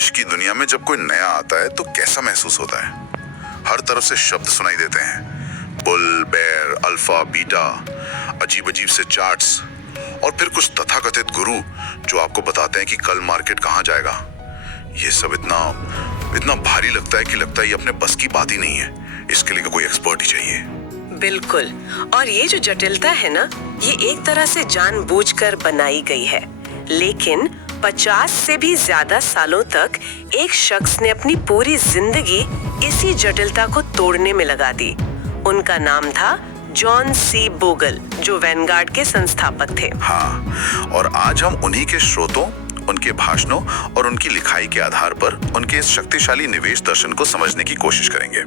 निवेश की दुनिया में जब कोई नया आता है तो कैसा महसूस होता है? हर तरफ से शब्द सुनाई देते हैं, बुल, बेयर, अल्फा, बीटा, अजीब अजीब से चार्ट्स, और फिर कुछ तथाकथित गुरु जो आपको बताते हैं कि कल मार्केट कहाँ जाएगा। ये सब इतना भारी लगता है ये अपने बस की बात ही नहीं है। इसके लिए कोई एक्सपर्ट ही चाहिए। बिल्कुल, और ये जो जटिलता है ना, ये एक तरह से जानबूझकर बनाई गई है। लेकिन 50 से भी ज्यादा सालों तक एक शख्स ने अपनी पूरी जिंदगी इसी जटिलता को तोड़ने में लगा दी। उनका नाम था जॉन सी बोगल, जो वैनगार्ड के संस्थापक थे। हाँ, और आज हम उन्हीं के स्रोतों, उनके भाषणों और उनकी लिखाई के आधार पर उनके इस शक्तिशाली निवेश दर्शन को समझने की कोशिश करेंगे।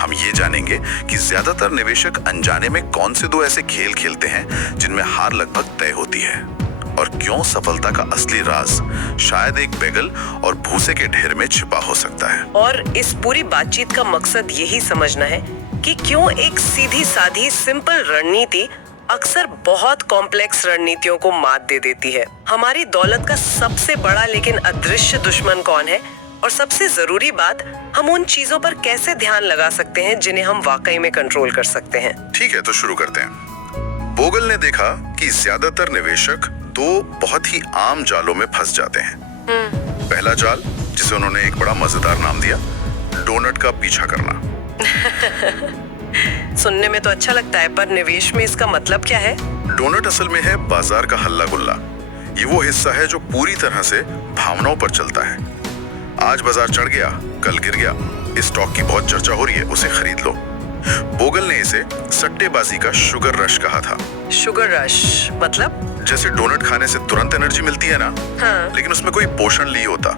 हम ये जानेंगे कि ज्यादातर निवेशक अनजाने में कौन से दो ऐसे खेल खेलते हैं जिनमें हार लगभग तय होती है, और क्यों सफलता का असली राज शायद एक बेगल और भूसे के ढेर में छिपा हो सकता है। और इस पूरी बातचीत का मकसद यही समझना है कि क्यों एक सीधी साधी सिंपल रणनीति अक्सर बहुत कॉम्प्लेक्स रणनीतियों को मात दे देती है। हमारी दौलत का सबसे बड़ा लेकिन अदृश्य दुश्मन कौन है, और सबसे जरूरी बात, हम उन चीजों पर कैसे ध्यान लगा सकते हैं जिन्हें हम वाकई में कंट्रोल कर सकते हैं। ठीक है, तो शुरू करते हैं। बोगल ने देखा कि ज्यादातर निवेशक दो बहुत ही आम जालों में फंस जाते हैं। पहला जाल, जिसे उन्होंने एक बड़ा मजेदार नाम दिया, डोनट का पीछा करना। सुनने में तो अच्छा लगता है, पर निवेश में इसका मतलब क्या है? डोनट असल में है बाजार का हल्ला गुल्ला। ये वो हिस्सा है जो पूरी तरह से भावनाओं पर चलता है। आज बाजार चढ़ गया, कल गिर गया, इस स्टॉक की बहुत चर्चा हो रही है, उसे खरीद लो। बोगल ने इसे सट्टेबाजी का शुगर रश कहा था। शुगर रश मतलब? जैसे डोनट खाने से तुरंत एनर्जी मिलती है ना, हाँ। लेकिन उसमें कोई पोषण नहीं होता,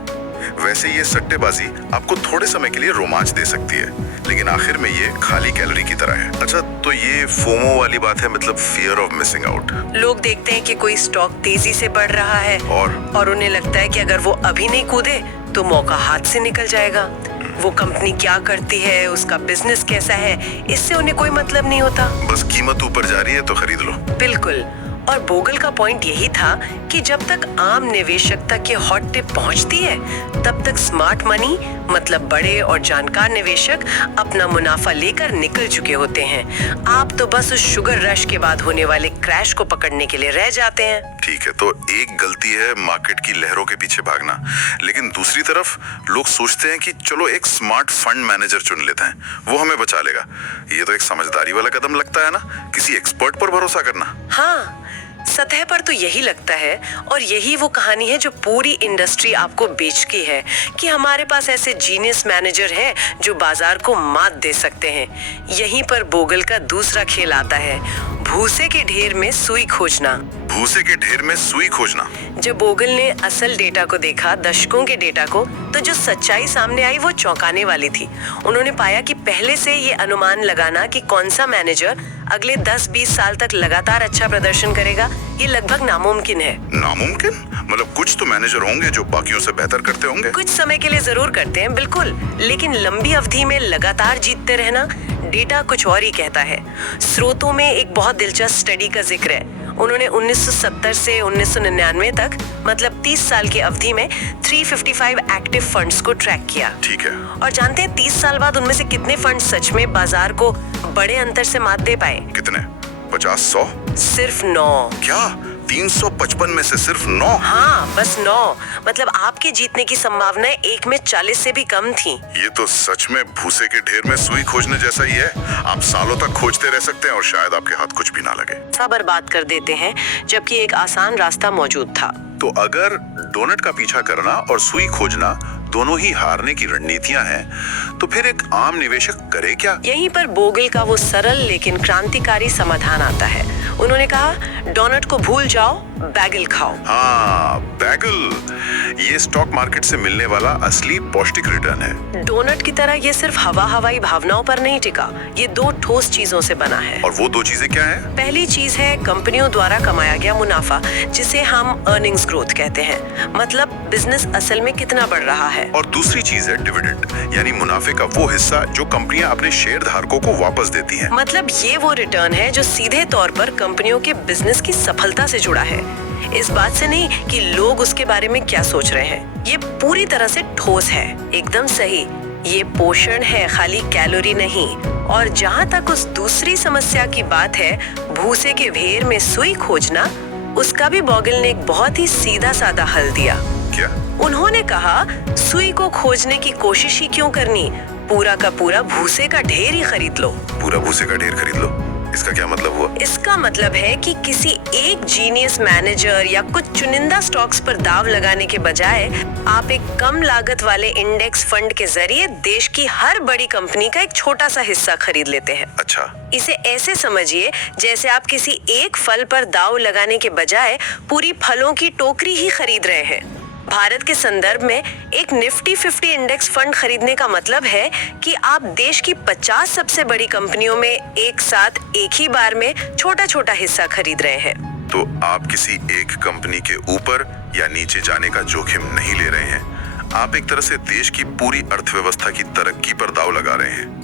वैसे ये सट्टेबाजी आपको थोड़े समय के लिए रोमांच दे सकती है, लेकिन आखिर में ये खाली कैलोरी की तरह है। अच्छा, तो ये फोमो वाली बात है, मतलब फियर ऑफ मिसिंग आउट। लोग देखते हैं कि कोई स्टॉक तेजी से बढ़ रहा है और उन्हें लगता है कि अगर वो अभी नहीं कूदे तो मौका हाथ से निकल जाएगा। वो कंपनी क्या करती है, उसका बिजनेस कैसा है, इससे उन्हें कोई मतलब नहीं होता। बस कीमत ऊपर जा रही है तो खरीद लो। बिल्कुल, और बोगल का पॉइंट यही था कि जब तक आम निवेशक तक ये हॉट टिप पहुंचती है, तब तक स्मार्ट मनी मतलब बड़े और जानकार निवेशक अपना मुनाफा लेकर निकल चुके होते हैं। आप तो बस उस शुगर रश के बाद होने वाले क्रैश को पकड़ने के लिए रह जाते हैं। ठीक है, तो एक गलती है मार्केट की लहरों के पीछे भागना, लेकिन दूसरी तरफ लोग सोचते हैं कि चलो एक स्मार्ट फंड मैनेजर चुन लेते हैं, वो हमें बचा लेगा। ये तो एक समझदारी वाला कदम लगता है ना, किसी एक्सपर्ट पर भरोसा करना। हाँ, सतह पर तो यही लगता है, और यही वो कहानी है जो पूरी इंडस्ट्री आपको बेचती है कि हमारे पास ऐसे जीनियस मैनेजर हैं जो बाजार को मात दे सकते हैं। यहीं पर बोगल का दूसरा खेल आता है, भूसे के ढेर में सुई खोजना। भूसे के ढेर में सुई खोजना। जब बोगल ने असल डेटा को देखा, दशकों के डेटा को, तो जो सच्चाई सामने आई वो चौंकाने वाली थी। उन्होंने पाया कि पहले से ये अनुमान लगाना कि कौन सा मैनेजर अगले 10-20 साल तक लगातार अच्छा प्रदर्शन करेगा, ये लगभग नामुमकिन है। नामुमकिन? मतलब कुछ तो मैनेजर होंगे जो बाकियों से बेहतर करते होंगे। कुछ समय के लिए जरूर करते हैं, बिल्कुल, लेकिन लंबी अवधि में लगातार जीतते रहना, डेटा कुछ और ही कहता है। स्रोतों में एक बहुत दिलचस्प स्टडी का जिक्र है। उन्होंने 1970 से 1999 तक, मतलब 30 साल की अवधि में 355 एक्टिव फंड्स को ट्रैक किया। ठीक है। और जानते हैं 30 साल बाद उनमें से कितने फंड सच में बाजार को बड़े अंतर से मात दे पाए? कितने? 50-100? सिर्फ 9। क्या? 355 में से सिर्फ 9? हाँ, बस 9। मतलब आपके जीतने की संभावना 1 में 40 से भी कम थी। ये तो सच में भूसे के ढेर में सुई खोजने जैसा ही है। आप सालों तक खोजते रह सकते हैं और शायद आपके हाथ कुछ भी ना लगे। सब बर्बाद कर देते हैं, जबकि एक आसान रास्ता मौजूद था। तो अगर डोनट का पीछा करना और सुई खोजना दोनों ही हारने की रणनीतियां हैं, तो फिर एक आम निवेशक करे क्या? यहीं पर बोगल का वो सरल लेकिन क्रांतिकारी समाधान आता है। उन्होंने कहा, डोनट को भूल जाओ, बैगल खाओ। हाँ, बैगल। ये स्टॉक मार्केट से मिलने वाला असली पौष्टिक रिटर्न है। डोनट की तरह ये सिर्फ हवाई भावनाओं पर नहीं टिका, ये 2 ठोस चीजों से बना है। और वो 2 चीजें क्या हैं? पहली चीज है कंपनियों द्वारा कमाया गया मुनाफा, जिसे हम अर्निंग्स ग्रोथ कहते हैं, मतलब बिजनेस असल में कितना बढ़ रहा है। और दूसरी चीज है डिविडेंड, यानी मुनाफे का वो हिस्सा जो कंपनियां अपने शेयर धारकों को वापस देती हैं। मतलब ये वो रिटर्न है जो सीधे तौर पर कंपनियों के बिजनेस की सफलता से जुड़ा है। इस बात से नहीं कि लोग उसके बारे में क्या सोच रहे हैं। ये पूरी तरह से ठोस है। एकदम सही, ये पोषण है, खाली कैलोरी नहीं। और जहाँ तक उस दूसरी समस्या की बात है, भूसे के ढेर में सुई खोजना, उसका भी बोगल ने एक बहुत ही सीधा साधा हल दिया। क्या? उन्होंने कहा, सुई को खोजने की कोशिश ही क्यों करनी, पूरा का पूरा भूसे का ढेर ही खरीद लो। पूरा भूसे का ढेर खरीद लो? इसका क्या मतलब हुआ? इसका मतलब है कि किसी एक जीनियस मैनेजर या कुछ चुनिंदा स्टॉक्स पर दाव लगाने के बजाय आप एक कम लागत वाले इंडेक्स फंड के जरिए देश की हर बड़ी कंपनी का एक छोटा सा हिस्सा खरीद लेते हैं। अच्छा। इसे ऐसे समझिए जैसे आप किसी एक फल पर दाव लगाने के बजाय पूरी फलों की टोकरी ही खरीद रहे हैं। भारत के संदर्भ में एक निफ्टी 50 इंडेक्स फंड खरीदने का मतलब है कि आप देश की 50 सबसे बड़ी कंपनियों में एक साथ एक ही बार में छोटा छोटा हिस्सा खरीद रहे हैं। तो आप किसी एक कंपनी के ऊपर या नीचे जाने का जोखिम नहीं ले रहे हैं। आप एक तरह से देश की पूरी अर्थव्यवस्था की तरक्की पर दाव लगा रहे हैं।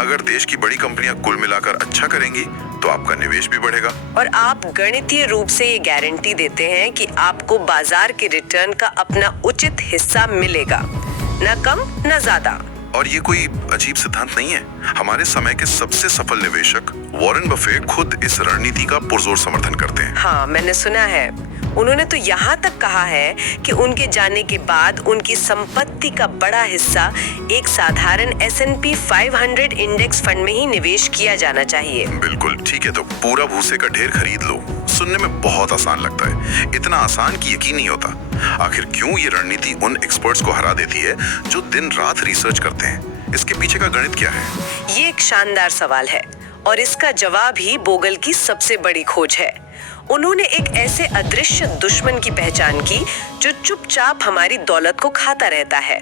अगर देश की बड़ी कंपनियां कुल मिलाकर अच्छा करेंगी तो आपका निवेश भी बढ़ेगा। और आप गणितीय रूप से ये गारंटी देते हैं कि आपको बाजार के रिटर्न का अपना उचित हिस्सा मिलेगा, न कम न ज्यादा। और ये कोई अजीब सिद्धांत नहीं है। हमारे समय के सबसे सफल निवेशक वॉरेन बफेट खुद इस रणनीति का पुरजोर समर्थन करते हैं। हाँ, मैंने सुना है। उन्होंने तो यहाँ तक कहा है कि उनके जाने के बाद उनकी संपत्ति का बड़ा हिस्सा एक साधारण S&P 500 इंडेक्स फंड में ही निवेश किया जाना चाहिए। बिल्कुल ठीक है, तो पूरा भूसे का ढेर खरीद लो। सुनने में बहुत आसान लगता है, इतना आसान कि यकीन नहीं होता। आखिर क्यों ये रणनीति उन एक्सपर्ट्स को हरा देती है जो दिन रात रिसर्च करते हैं? इसके पीछे का गणित क्या है? ये एक शानदार सवाल है और इसका जवाब ही बोगल की सबसे बड़ी खोज है। उन्होंने एक ऐसे अदृश्य दुश्मन की पहचान की जो चुपचाप हमारी दौलत को खाता रहता है।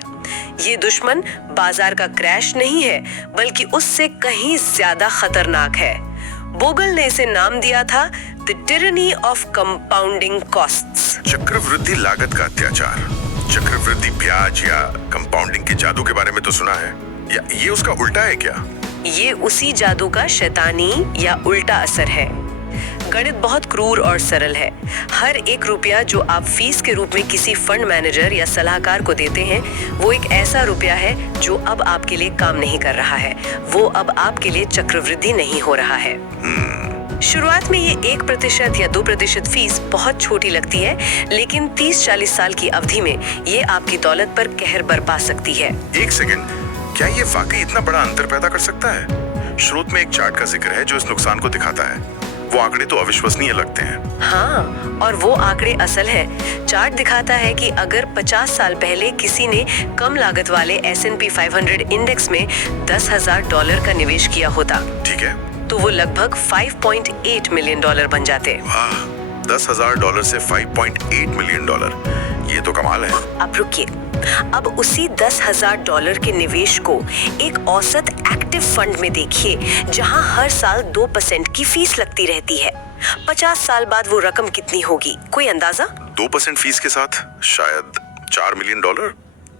ये दुश्मन बाजार का क्रैश नहीं है, बल्कि उससे कहीं ज्यादा खतरनाक है। बोगल ने इसे नाम दिया था the tyranny of compounding costs. चक्रवृद्धि लागत का अत्याचार। चक्रवृद्धि ब्याज या कंपाउंडिंग के जादू के बारे में तो सुना है, या ये उसका उल्टा है क्या? ये उसी जादू का शैतानी या उल्टा असर है। गणित बहुत क्रूर और सरल है। हर एक रुपया जो आप फीस के रूप में किसी फंड मैनेजर या सलाहकार को देते हैं, वो एक ऐसा रुपया है जो अब आपके लिए काम नहीं कर रहा है। वो अब आपके लिए चक्रवृद्धि नहीं हो रहा है। शुरुआत में ये 1% या 2% फीस बहुत छोटी लगती है, लेकिन 30-40 साल की अवधि में ये आपकी दौलत पर कहर बरपा सकती है। एक सेकंड, क्या ये वाकई इतना बड़ा अंतर पैदा कर सकता है? स्रोत में एक चार्ट का जिक्र है जो इस नुकसान को दिखाता है। वो आंकड़े तो अविश्वसनीय लगते हैं। हाँ, और वो आंकड़े असल है। चार्ट दिखाता है कि अगर 50 साल पहले किसी ने कम लागत वाले S&P 500 इंडेक्स में $10,000 का निवेश किया होता, ठीक है, तो वो लगभग $5.8 मिलियन बन जाते। वाह, $10,000 से $5.8 मिलियन, ये तो कमाल है। अब रुकिए, अब उसी $10,000 के निवेश को एक औसत एक्टिव फंड में देखिए, जहां हर साल 2% की फीस लगती रहती है। 50 साल बाद वो रकम कितनी होगी, कोई अंदाजा? 2% फीस के साथ शायद $4 मिलियन,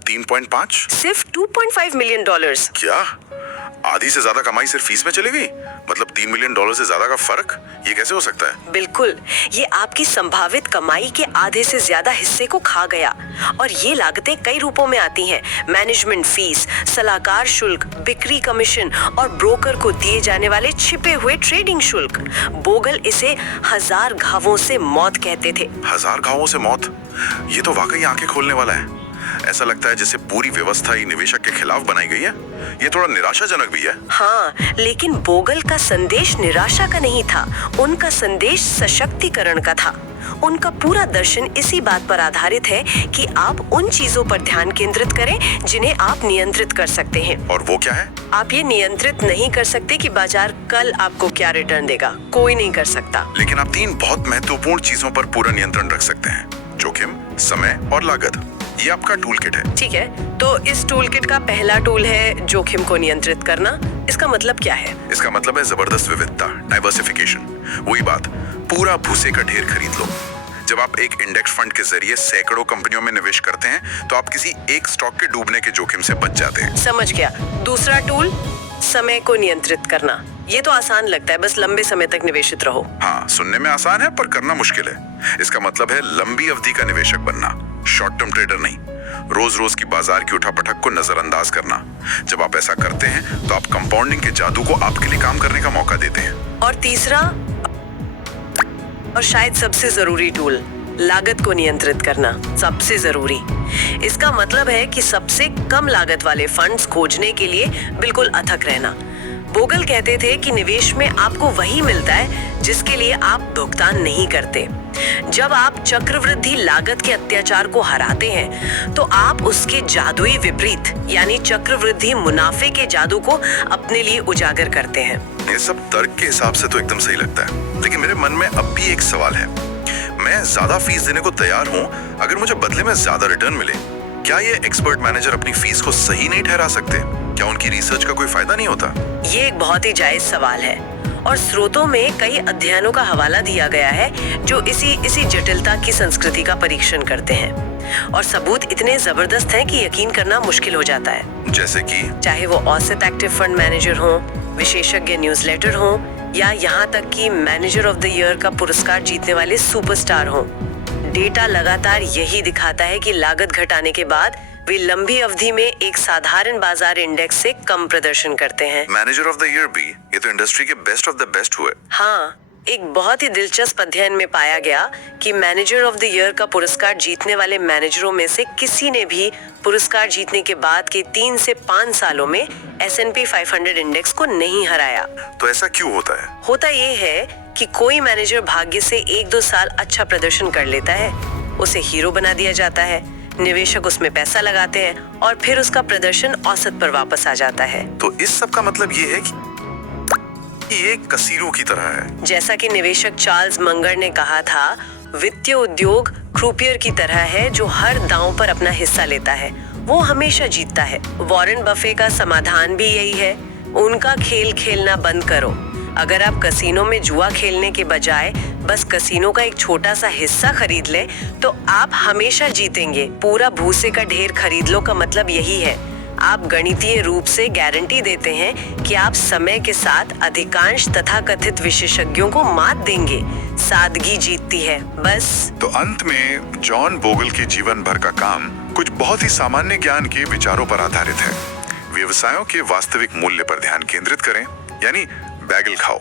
3.5, सिर्फ $2.5 मिलियन। क्या आधी से ज्यादा कमाई सिर्फ फीस में चली गई? मतलब $3 मिलियन से ज्यादा का फर्क, ये कैसे हो सकता है? बिल्कुल, ये आपकी संभावित कमाई के आधे से ज्यादा हिस्से को खा गया। और ये लागतें कई रूपों में आती हैं। मैनेजमेंट फीस, सलाहकार शुल्क, बिक्री कमीशन और ब्रोकर को दिए जाने वाले छिपे हुए ट्रेडिंग शुल्क। बोगल इसे 1000 घावों से मौत कहते थे। 1000 घावों से मौत, ये तो वाकई आंखें खोलने वाला है। ऐसा लगता है जैसे पूरी व्यवस्था ही निवेशक के खिलाफ बनाई गई है। ये थोड़ा निराशाजनक भी है। हाँ, लेकिन बोगल का संदेश निराशा का नहीं था, उनका संदेश सशक्तिकरण का था। उनका पूरा दर्शन इसी बात पर आधारित है कि आप उन चीजों पर ध्यान केंद्रित करें जिन्हें आप नियंत्रित कर सकते हैं। और वो क्या है? आप ये नियंत्रित नहीं कर सकते कि बाजार कल आपको क्या रिटर्न देगा, कोई नहीं कर सकता। लेकिन आप 3 बहुत महत्वपूर्ण चीजों पर पूरा नियंत्रण रख सकते हैं: जोखिम, समय और लागत। ये आपका टूल किट है। ठीक है, तो इस टूल किट का पहला टूल है जोखिम को नियंत्रित करना। इसका मतलब क्या है? इसका मतलब है जबरदस्त विविधता, डाइवर्सिफिकेशन। वही बात, पूरा भूसे का ढेर खरीद लो। जब आप एक इंडेक्स फंड के जरिए सैकड़ों कंपनियों में निवेश करते हैं, तो आप किसी एक स्टॉक के डूबने के जोखिम से बच जाते हैं। समझ गया। दूसरा टूल, समय को नियंत्रित करना। ये तो आसान लगता है, बस लंबे समय तक निवेशित रहो। हाँ, सुनने में आसान है पर करना मुश्किल है। इसका मतलब है लंबी अवधि का निवेशक बनना, शॉर्ट टर्म ट्रेडर नहीं। रोज रोज की बाजार की उठापटक को नजरअंदाज करना। जब आप ऐसा करते हैं तो आप कंपाउंडिंग के जादू को आपके लिए काम करने का मौका देते हैं। और तीसरा और शायद सबसे जरूरी टूल, लागत को नियंत्रित करना, सबसे जरूरी। इसका मतलब है कि सबसे कम लागत वाले फंड्स खोजने के लिए बिल्कुल अथक रहना। बोगल कहते थे कि निवेश में आपको वही मिलता है जिसके लिए आप भुगतान नहीं करते। जब आप चक्रवृद्धि लागत के अत्याचार को हराते हैं तो आप उसके जादुई विपरीत यानी चक्रवृद्धि मुनाफे के जादू को अपने लिए उजागर करते हैं। ये सब तर्क के हिसाब से तो एकदम सही लगता है, लेकिन मेरे मन में अब भी एक सवाल है। मैं ज्यादा फीस देने को तैयार हूँ अगर मुझे बदले में ज्यादा रिटर्न मिले। क्या ये एक्सपर्ट मैनेजर अपनी फीस को सही नहीं ठहरा सकते? क्या उनकी रिसर्च का कोई फायदा नहीं होता? ये एक बहुत ही जायज सवाल है और स्रोतों में कई अध्ययनों का हवाला दिया गया है जो इसी जटिलता की संस्कृति का परीक्षण करते हैं और सबूत इतने जबरदस्त हैं कि यकीन करना मुश्किल हो जाता है। जैसे कि चाहे वो औसत एक्टिव फंड मैनेजर हो, विशेषज्ञ न्यूज़लेटर हो या यहाँ तक कि मैनेजर ऑफ द ईयर का पुरस्कार जीतने वाले सुपरस्टार हो, डेटा लगातार यही दिखाता है कि लागत घटाने के बाद वे लंबी अवधि में एक साधारण बाजार इंडेक्स से कम प्रदर्शन करते हैं। मैनेजर ऑफ द ईयर भी, ये तो इंडस्ट्री के बेस्ट ऑफ द बेस्ट हुए। हाँ, एक बहुत ही दिलचस्प अध्ययन में पाया गया कि मैनेजर ऑफ द ईयर का पुरस्कार जीतने वाले मैनेजरों में से किसी ने भी पुरस्कार जीतने के बाद के 3 से 5 सालों में S&P 500 इंडेक्स को नहीं हराया। तो ऐसा क्यों होता है? होता ये है कि कोई मैनेजर भाग्य से 1-2 साल अच्छा प्रदर्शन कर लेता है, उसे हीरो बना दिया जाता है, निवेशक उसमें पैसा लगाते हैं और फिर उसका प्रदर्शन औसत पर वापस आ जाता है। तो इस सब का मतलब ये है कि ये कसीनो की तरह है। जैसा कि निवेशक चार्ल्स मंगर ने कहा था, वित्तीय उद्योग क्रूपियर की तरह है जो हर दांव पर अपना हिस्सा लेता है, वो हमेशा जीतता है। वॉरेन बफे का समाधान भी यही है, उनका खेल खेलना बंद करो। अगर आप कसीनो में जुआ खेलने के बजाय बस कसीनो का एक छोटा सा हिस्सा खरीद लें तो आप हमेशा जीतेंगे। पूरा भूसे का ढेर खरीद लो का मतलब यही है, आप गणितीय रूप से गारंटी देते हैं कि आप समय के साथ अधिकांश तथाकथित विशेषज्ञों को मात देंगे। सादगी जीतती है, बस। तो अंत में जॉन बोगल के जीवन भर का काम कुछ बहुत ही सामान्य ज्ञान के विचारों पर आधारित है। व्यवसायों के वास्तविक मूल्य पर ध्यान केंद्रित करें, यानी बैगल खाओ,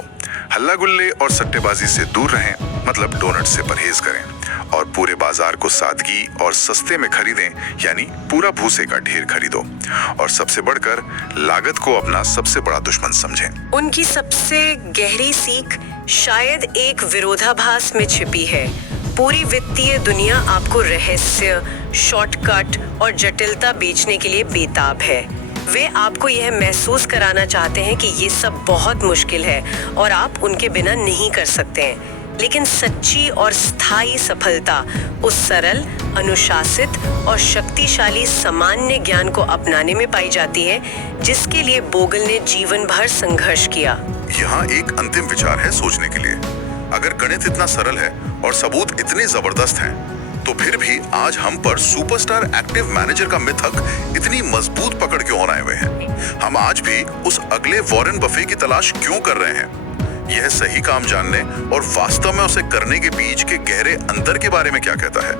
हल्ला गुल्ले और सट्टेबाजी से दूर रहें, मतलब डोनट से परहेज करें और पूरे बाजार को सादगी और सस्ते में खरीदें, यानी पूरा भूसे का ढेर खरीदो। और सबसे बढ़कर लागत को अपना सबसे बड़ा दुश्मन समझें। उनकी सबसे गहरी सीख शायद एक विरोधाभास में छिपी है। पूरी वित्तीय दुनिया आपको रहस्य, शॉर्टकट और जटिलता बेचने के लिए बेताब है। वे आपको यह महसूस कराना चाहते हैं कि ये सब बहुत मुश्किल है और आप उनके बिना नहीं कर सकते हैं। लेकिन सच्ची और स्थायी सफलता उस सरल, अनुशासित और शक्तिशाली सामान्य ज्ञान को अपनाने में पाई जाती है जिसके लिए बोगल ने जीवन भर संघर्ष किया। यहाँ एक अंतिम विचार है सोचने के लिए। अगर गणित इतना सरल है और सबूत इतने जबरदस्त हैं, तो फिर भी आज हम पर सुपरस्टार एक्टिव मैनेजर का मिथक इतनी मजबूत पकड़ क्यों बनाए हुए हैं? हम आज भी उस अगले वॉरेन बफे की तलाश क्यों कर रहे हैं? यह सही काम जानने और वास्तव में उसे करने के बीच के गहरे अंतर के बारे में क्या कहता है?